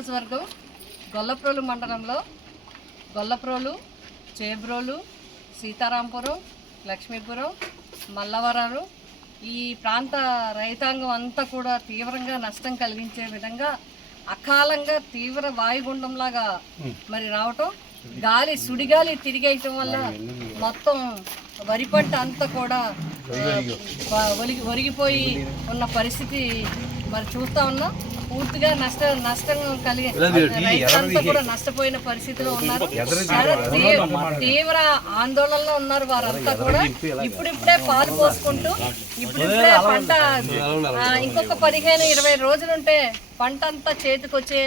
నియోజకవర్గం గొల్లప్రోలు మండలంలో గొల్లప్రోలు, చేబ్రోలు, సీతారాంపురం, లక్ష్మీపురం, మల్లవరాలు ఈ ప్రాంత రైతాంగం అంతా కూడా తీవ్రంగా నష్టం కలిగించే విధంగా అకాలంగా తీవ్ర వాయుగుండంలాగా మరి రావటం, గాలి సుడిగాలి తిరిగేయటం వల్ల మొత్తం వరి పంట అంతా కూడా ఒరిగిపోయి ఉన్న పరిస్థితి మరి చూస్తూ ఉన్నాం. పూర్తిగా నష్టం కలిగే రైతులంతా కూడా నష్టపోయిన పరిస్థితిలో ఉన్నారు. చాలా తీవ్ర ఆందోళనలో ఉన్నారు వారంతా కూడా. ఇప్పుడిప్పుడే పాలు పోసుకుంటూ ఇప్పుడిప్పుడే పంట ఇంకొక 15-20 రోజులుంటే పంట అంతా చేతికొచ్చే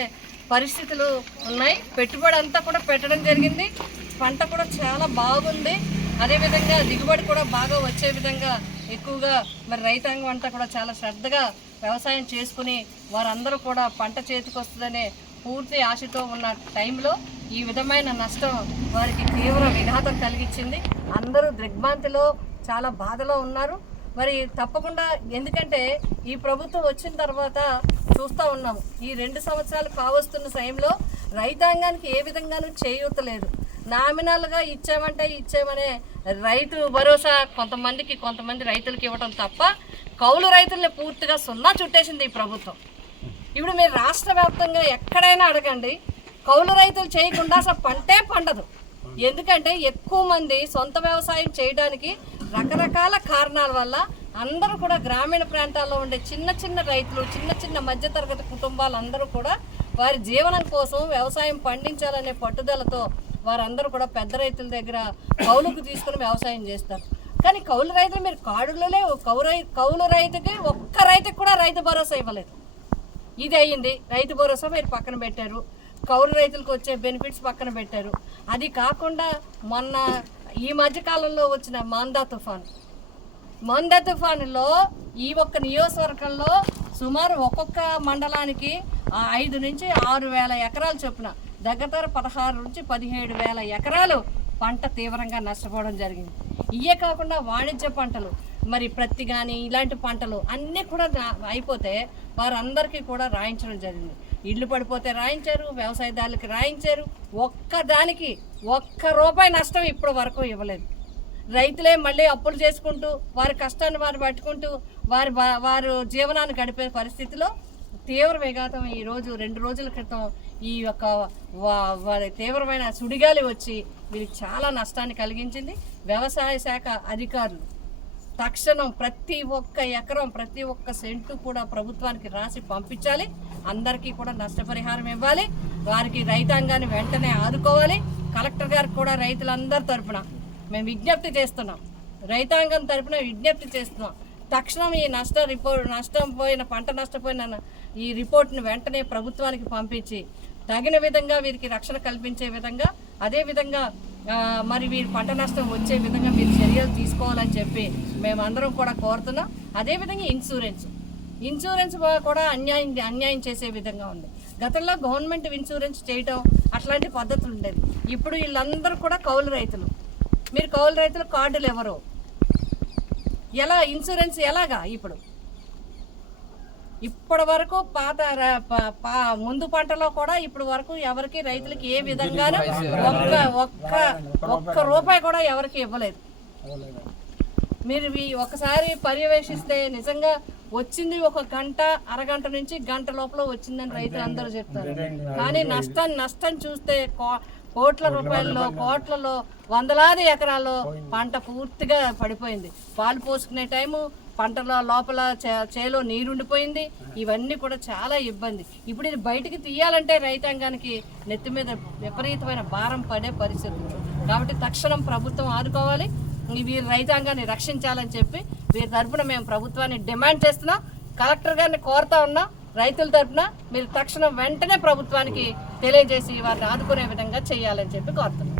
పరిస్థితులు ఉన్నాయి. పెట్టుబడి అంతా కూడా పెట్టడం జరిగింది. పంట కూడా చాలా బాగుంది. అదేవిధంగా దిగుబడి కూడా బాగా వచ్చే విధంగా ఎక్కువగా మరి రైతాంగం అంతా కూడా చాలా శ్రద్ధగా వ్యవసాయం చేసుకుని వారందరూ కూడా పంట చేతికి వస్తుందనే పూర్తి ఆశతో ఉన్న టైంలో ఈ విధమైన నష్టం వారికి తీవ్ర విఘాతం కలిగించింది. అందరూ దిగ్భ్రాంతిలో చాలా బాధలో ఉన్నారు. మరి తప్పకుండా, ఎందుకంటే ఈ ప్రభుత్వం వచ్చిన తర్వాత చూస్తూ ఉన్నాము, ఈ 2 సంవత్సరాలు కావస్తున్న సమయంలో రైతాంగానికి ఏ విధంగానూ చేయూతలేదు. నామినల్గా ఇచ్చామనే రైతు భరోసా కొంతమంది రైతులకి ఇవ్వడం తప్ప కౌలు రైతుల్ని పూర్తిగా సున్నా చుట్టేసింది ఈ ప్రభుత్వం. ఇప్పుడు మీరు రాష్ట్ర వ్యాప్తంగా ఎక్కడైనా అడగండి, కౌలు రైతులు చేయకుండా అసలు పంటే పండదు. ఎందుకంటే ఎక్కువ మంది సొంత వ్యవసాయం చేయడానికి రకరకాల కారణాల వల్ల అందరూ కూడా గ్రామీణ ప్రాంతాల్లో ఉండే చిన్న రైతులు, చిన్న మధ్యతరగతి కుటుంబాలు అందరూ కూడా వారి జీవనం కోసం వ్యవసాయం పండించాలనే పట్టుదలతో వారందరూ కూడా పెద్ద రైతుల దగ్గర కౌలుకు తీసుకుని వ్యవసాయం చేస్తారు. కానీ కౌలు రైతులు మీరు కాడులో లేవు. కౌలు రైతుకి ఒక్క రైతుకి కూడా రైతు భరోసా ఇవ్వలేదు. ఇది అయ్యింది. రైతు భరోసా మీరు పక్కన పెట్టారు, కౌలు రైతులకు వచ్చే బెనిఫిట్స్ పక్కన పెట్టారు. అది కాకుండా మొన్న ఈ మధ్యకాలంలో వచ్చిన మాందా తుఫానులో ఈ ఒక్క నియోజకవర్గంలో సుమారు ఒక్కొక్క మండలానికి 5 నుంచి 6 వేల ఎకరాలు చొప్పున దగ్గర 16 నుంచి 17 వేల ఎకరాలు పంట తీవ్రంగా నష్టపోవడం జరిగింది. ఇవే కాకుండా వాణిజ్య పంటలు, మరి ప్రత్తి కానీ ఇలాంటి పంటలు అన్నీ కూడా అయిపోతే వారందరికీ కూడా రాయించడం జరిగింది. ఇళ్ళు పడిపోతే రాయించారు, వ్యవసాయదారులకి రాయించారు. ఒక్క రూపాయి నష్టం ఇప్పటి వరకు ఇవ్వలేదు. రైతులే మళ్ళీ అప్పులు చేసుకుంటూ వారి కష్టాన్ని వారు పట్టుకుంటూ వారు జీవనాన్ని గడిపే పరిస్థితిలో తీవ్ర విఘాతం ఈరోజు 2 రోజుల క్రితం ఈ యొక్క తీవ్రమైన సుడిగాలి వచ్చి వీరికి చాలా నష్టాన్ని కలిగించింది. వ్యవసాయ శాఖ అధికారులు తక్షణం ప్రతి ఒక్క ఎకరం, ప్రతి ఒక్క సెంటు కూడా ప్రభుత్వానికి రాసి పంపించాలి. అందరికీ కూడా నష్టపరిహారం ఇవ్వాలి. వారికి రైతాంగాన్ని వెంటనే ఆదుకోవాలి. కలెక్టర్ గారికి కూడా రైతులందరి తరఫున మేము విజ్ఞప్తి చేస్తున్నాం, రైతాంగం తరఫున విజ్ఞప్తి చేస్తున్నాం. తక్షణం ఈ పంట నష్టపోయిన ఈ రిపోర్ట్ను వెంటనే ప్రభుత్వానికి పంపించి తగిన విధంగా వీరికి రక్షణ కల్పించే విధంగా, అదేవిధంగా మరి వీరి పంట నష్టం వచ్చే విధంగా మీరు చర్యలు తీసుకోవాలని చెప్పి మేమందరం కూడా కోరుతున్నాం. అదేవిధంగా ఇన్సూరెన్స్ కూడా అన్యాయం చేసే విధంగా ఉంది. గతంలో గవర్నమెంట్ ఇన్సూరెన్స్ చేయటం అట్లాంటి పద్ధతులు ఉండేది. ఇప్పుడు వీళ్ళందరూ కూడా కౌలు రైతులు. మీరు కౌలు రైతులు కార్డులు ఎవరు, ఎలా ఇన్సూరెన్స్ ఎలాగా? ఇప్పటి వరకు ముందు పంటలో కూడా ఇప్పటి వరకు ఎవరికి రైతులకి ఏ విధంగానూ ఒక్క రూపాయి కూడా ఎవరికి ఇవ్వలేదు. మీరు ఒకసారి పర్యవేక్షిస్తే నిజంగా వచ్చింది 1 గంట, అరగంట నుంచి గంట లోపల వచ్చిందని రైతులు అందరూ చెప్తారు. కానీ నష్టం చూస్తే కోట్ల రూపాయల్లో, కోట్లలో, వందలాది ఎకరాల్లో పంట పూర్తిగా పడిపోయింది. పాలు పోసుకునే టైము పంటల లోపల చేలో నీరుండిపోయింది. ఇవన్నీ కూడా చాలా ఇబ్బంది. ఇప్పుడు ఇది బయటికి తీయాలంటే రైతాంగానికి నెత్తి మీద విపరీతమైన భారం పడే పరిస్థితి. కాబట్టి తక్షణం ప్రభుత్వం ఆదుకోవాలి, వీరి రైతాంగాన్ని రక్షించాలని చెప్పి వీరి తరఫున మేము ప్రభుత్వాన్ని డిమాండ్ చేస్తున్నాం. కలెక్టర్ గారిని కోరుతా ఉన్నాం, రైతుల తరఫున మీరు తక్షణం వెంటనే ప్రభుత్వానికి తెలియజేసి వారిని ఆదుకునే విధంగా చేయాలని చెప్పి కోరుతున్నాం.